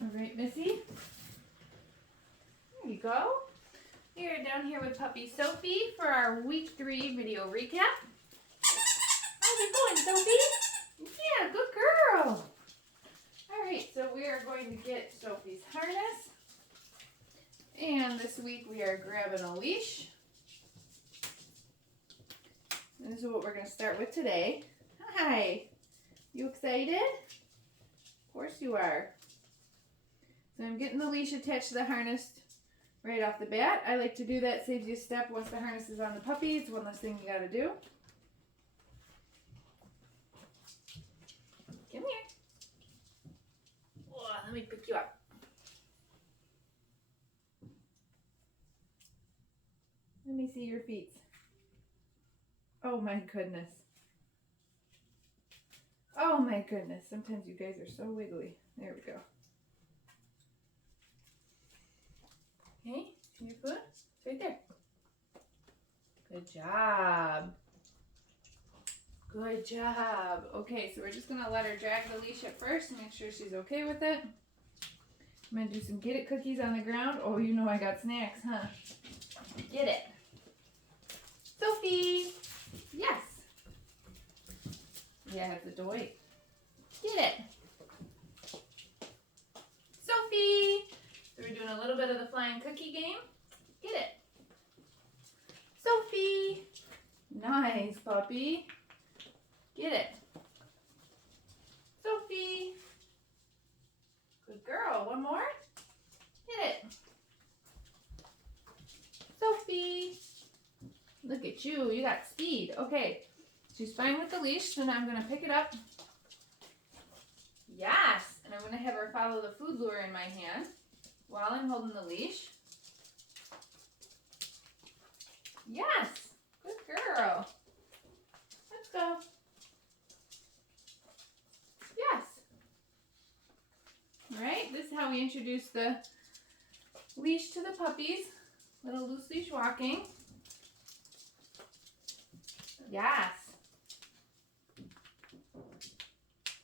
All right, Missy. There you go. We are down here with puppy Sophie for our week 3 video recap. How's it going, Sophie? Yeah, good girl. All right, so we are going to get Sophie's harness. And this week we are grabbing a leash. And this is what we're going to start with today. Hi. You excited? Of course you are. So I'm getting the leash attached to the harness right off the bat. I like to do that. Saves you a step once the harness is on the puppy. It's one less thing you got to do. Come here. Oh, let me pick you up. Let me see your feet. Oh my goodness. Oh my goodness. Sometimes you guys are so wiggly. There we go. Okay, see your foot? It's right there. Good job. Good job. Okay, so we're just going to let her drag the leash at first and make sure she's okay with it. I'm going to do some get it cookies on the ground. Oh, you know I got snacks, huh? Get it. Sophie. Yes. Yeah, it's a toy. Get it. Sophie. So we're doing a little bit of the flying cookie game. Get it. Sophie. Nice, puppy. Get it. Sophie. Good girl. One more. Get it. Sophie. Look at you. You got speed. Okay. She's fine with the leash, so now I'm going to pick it up. Yes. And I'm going to have her follow the food lure in my hand while I'm holding the leash. Yes. Good girl. Let's go. Yes. All right. This is how we introduce the leash to the puppies. Little loose leash walking. Yes.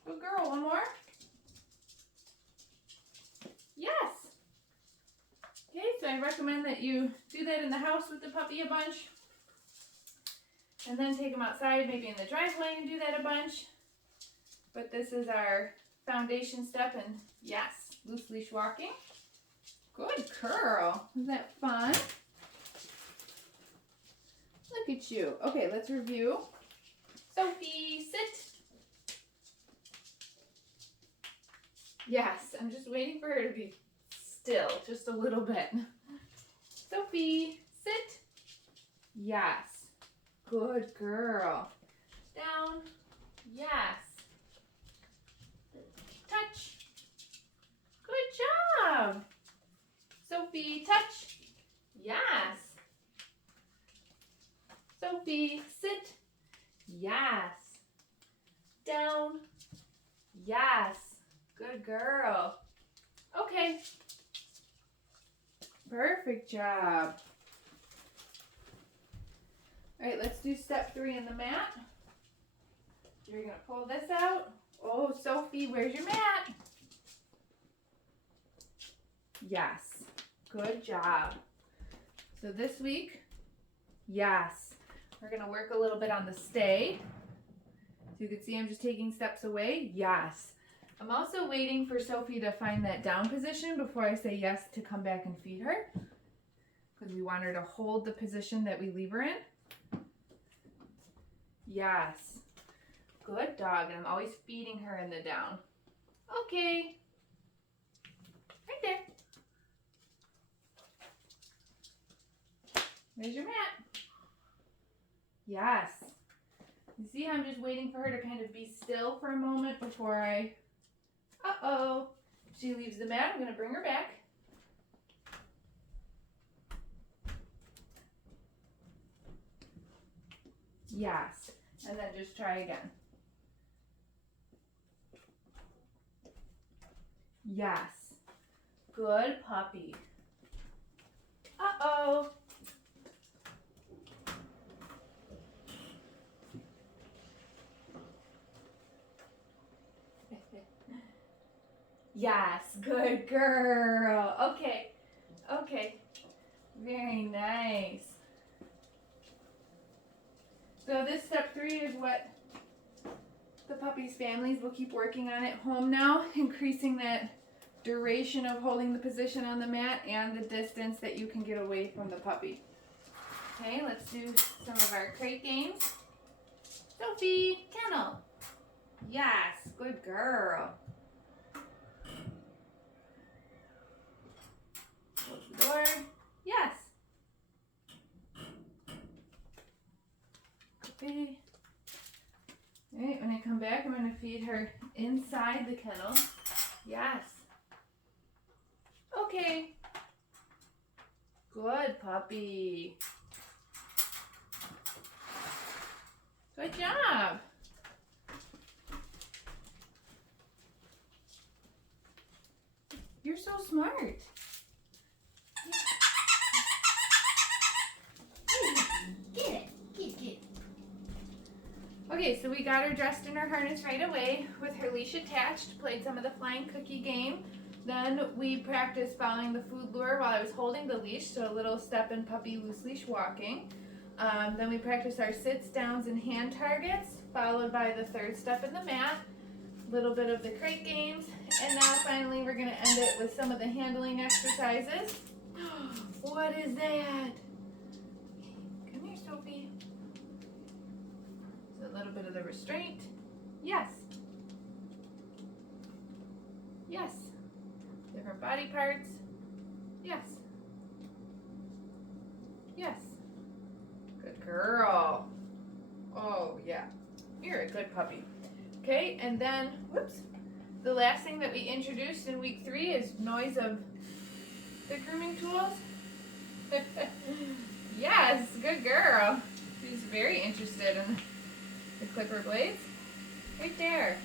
Good girl. One more. Yes. Okay, so I recommend that you do that in the house with the puppy a bunch. And then take them outside, maybe in the driveway, and do that a bunch. But this is our foundation step, and yes, loose leash walking. Good girl. Isn't that fun? Look at you. Okay, let's review. Sophie, sit. Yes, I'm just waiting for her to be still just a little bit. Sophie, sit. Yes. Good girl. Down. Yes. Touch. Good job. Sophie, touch. Yes. Sophie, sit. Yes. Down. Yes. Good girl. Okay. Perfect job. All right, let's do step 3 in the mat. You're going to pull this out. Oh, Sophie, where's your mat? Yes. Good job. So this week, yes, we're going to work a little bit on the stay. So you can see I'm just taking steps away. Yes. I'm also waiting for Sophie to find that down position before I say yes to come back and feed her. Because we want her to hold the position that we leave her in. Yes. Good dog. And I'm always feeding her in the down. Okay. Right there. There's your mat. Yes. You see how I'm just waiting for her to kind of be still for a moment before I... Uh-oh. She leaves the mat. I'm going to bring her back. Yes. And then just try again. Yes. Good puppy. Uh-oh. Yes, good girl. Okay, okay. Very nice. So this step 3 is what the puppies' families will keep working on at home now, increasing that duration of holding the position on the mat and the distance that you can get away from the puppy. Okay, let's do some of our crate games. Sophie, kennel. Yes, good girl. Close the door. Yes. Okay. Alright, when I come back, I'm going to feed her inside the kennel. Yes. Okay. Good puppy. Good job. You're so smart. Get it. Get. Okay, so we got her dressed in her harness right away with her leash attached, played some of the flying cookie game. Then we practiced following the food lure while I was holding the leash, so a little step and puppy loose leash walking. Then we practiced our sits, downs, and hand targets, followed by the third step in the mat, a little bit of the crate games, and now finally we're going to end it with some of the handling exercises. What is that? Come here, Sophie. So a little bit of the restraint. Yes. Yes. Different body parts. Yes. Yes. Good girl. Oh, yeah. You're a good puppy. Okay, and then, whoops, the last thing that we introduced in week 3 is noise of the grooming tools. Yes, good girl. She's very interested in the clipper blades. Right there.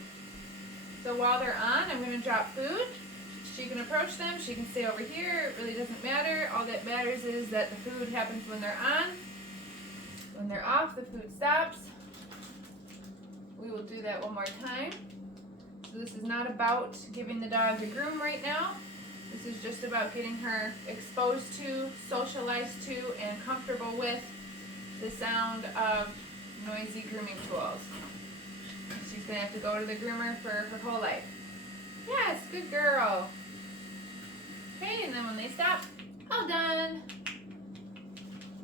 So while they're on, I'm going to drop food. She can approach them. She can stay over here. It really doesn't matter. All that matters is that the food happens when they're on. When they're off, the food stops. We will do that one more time. So this is not about giving the dog a groom right now. This is just about getting her exposed to, socialized to, and comfortable with the sound of noisy grooming tools. She's going to have to go to the groomer for her whole life. Yes, good girl. Okay, and then when they stop, all done.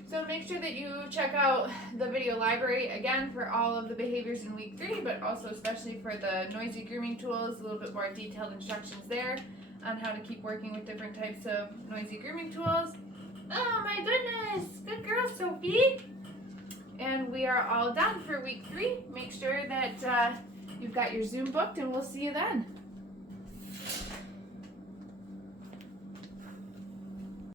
So make sure that you check out the video library again for all of the behaviors in week 3, but also especially for the noisy grooming tools, a little bit more detailed instructions there on how to keep working with different types of noisy grooming tools. Oh my goodness, good girl, Sophie. And we are all done for week 3. Make sure that you've got your Zoom booked, and we'll see you then.